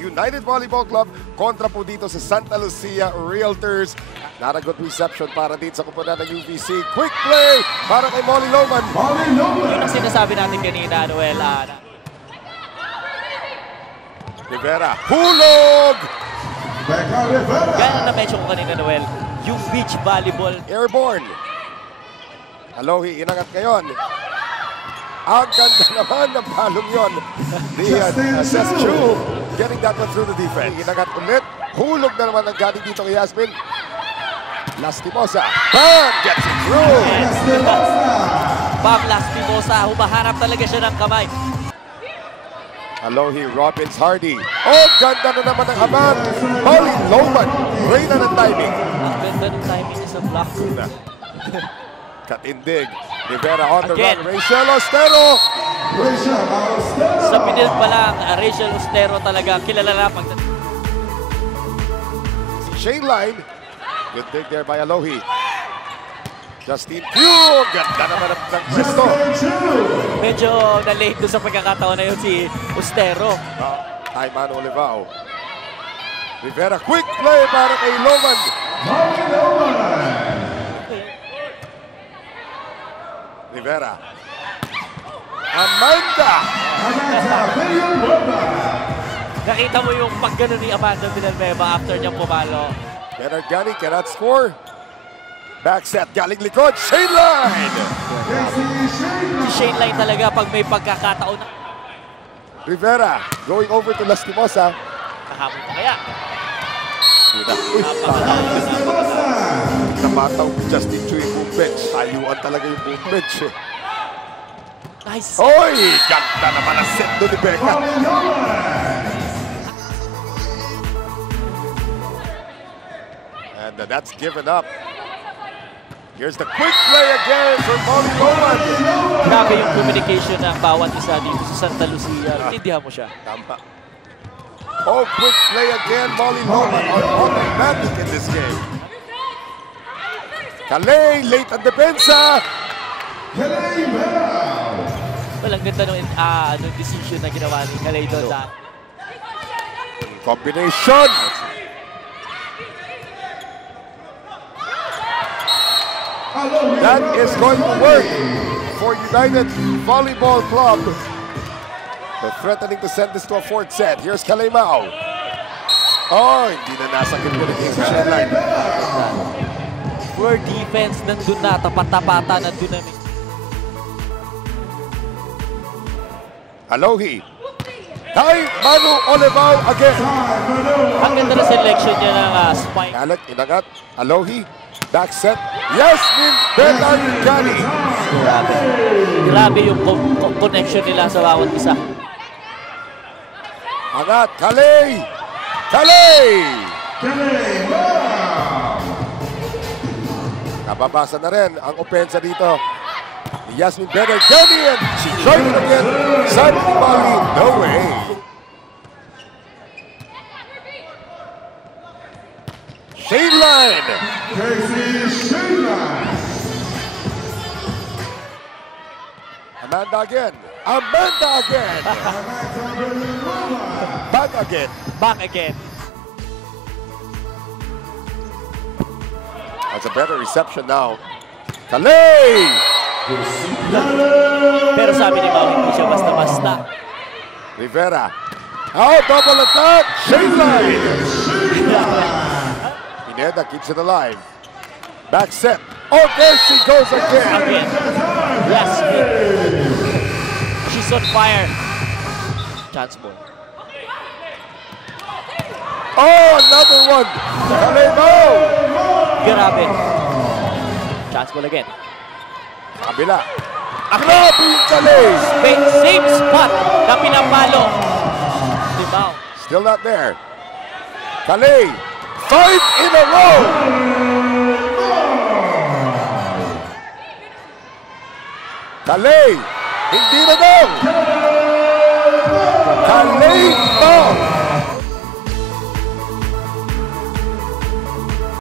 United Volleyball Club kontra po dito sa Santa Lucia Realtors. Not a good reception para dito sa kupunan ng UVC. Quick play para kay Molly Loman. Yun ang sinasabi natin kanina, Noel. Rivera, hulog! Gaya na mention ko kanina, Noel, yung beach volleyball. Airborne. Alohi, inangat ngayon. Ang ganda naman ng palong yun. Seschu getting that one through the defense. Inangat ulit. Hulog na naman ang galing dito kay Yasmin. Lastimosa. Bam! Gets it through. Bam Lastimosa. Humaharap talaga siya ng kamay. Alohi, Robbins, Hardy. Oh, ganda na naman ng haban. Molly Loman. Reyna ng timing. Ang ganda ng timing niya sa block. Katindig. Rivera on the Again. run. Rachel Ostero. Sa pinil pa lang, Rachel Ostero talaga kilala na pag... Shane Line. Good dig there by Alohi. Justine Pugh. Ganda naman ng pwesto. Medyo na-late doon sa pagkakataon na yun si Ostero. Ayman Olivao. Rivera, quick play para kay Loman. Rivera. Amanda! Nakita mo yung pagganon ni Amanda Villanueva after niyang pumalo. Benargani cannot score. Back set, galing likod. Shane Line! Si Shane Line talaga pag may pagkakataon. Rivera going over to Lastimosa. Nakahabol pa kaya? Namataw Justin Chu yung boom bench. Tayuan talaga yung boom bench. Nice! Oy! Ganda naman ang set doon ni Becca. And that's given up. Here's the quick play again for Molly Loman. Grabe yung communication ng bawat isa dito sa Santa Lucia. Intindihan mo siya. Tama. Oh, quick play again. Molly Loman on automatic in this game. Calais, late ang depensa. Walang ganda nung decision na ginawa ni Calais doon. Combination. That is going to work for United Volleyball Club. They're threatening to send this to a fourth set. Here's Kalimao. Oh, hindi na nasakit ko ng Shane Line. For defense, nandun na. Tapat-tapata, nandun na. Alohi. Kay Manu Olivao again. Ang ganda na selection niya ng spine. Kalat, inagat. Alohi. Back set. Yasmin Benargani. Grabe. Grabe yung connection nila sa bawat isa. Angat. Calais. Calais. Nababasa na rin ang opensa dito. Yasmin Benargani and she joined it again. Santa Bali, no way. Shane Line. Amanda again. Amanda again. Back again. Back again. That's a better reception now. Calais! Pero sabi ni Mau, hindi siya basta-basta. Rivera. Oh, double attack! Shane Line! Pineda keeps it alive. Back set. Oh, there she goes again. Again. Yes. She's on fire. Chance ball. Oh, another one. Calais! Grabe. Chance ball again. Kabila. Grabe yung Calais! Same spot na pinapalo. Diba? Still not there. Calais. 5 in a row. Calais. Hindi na daw.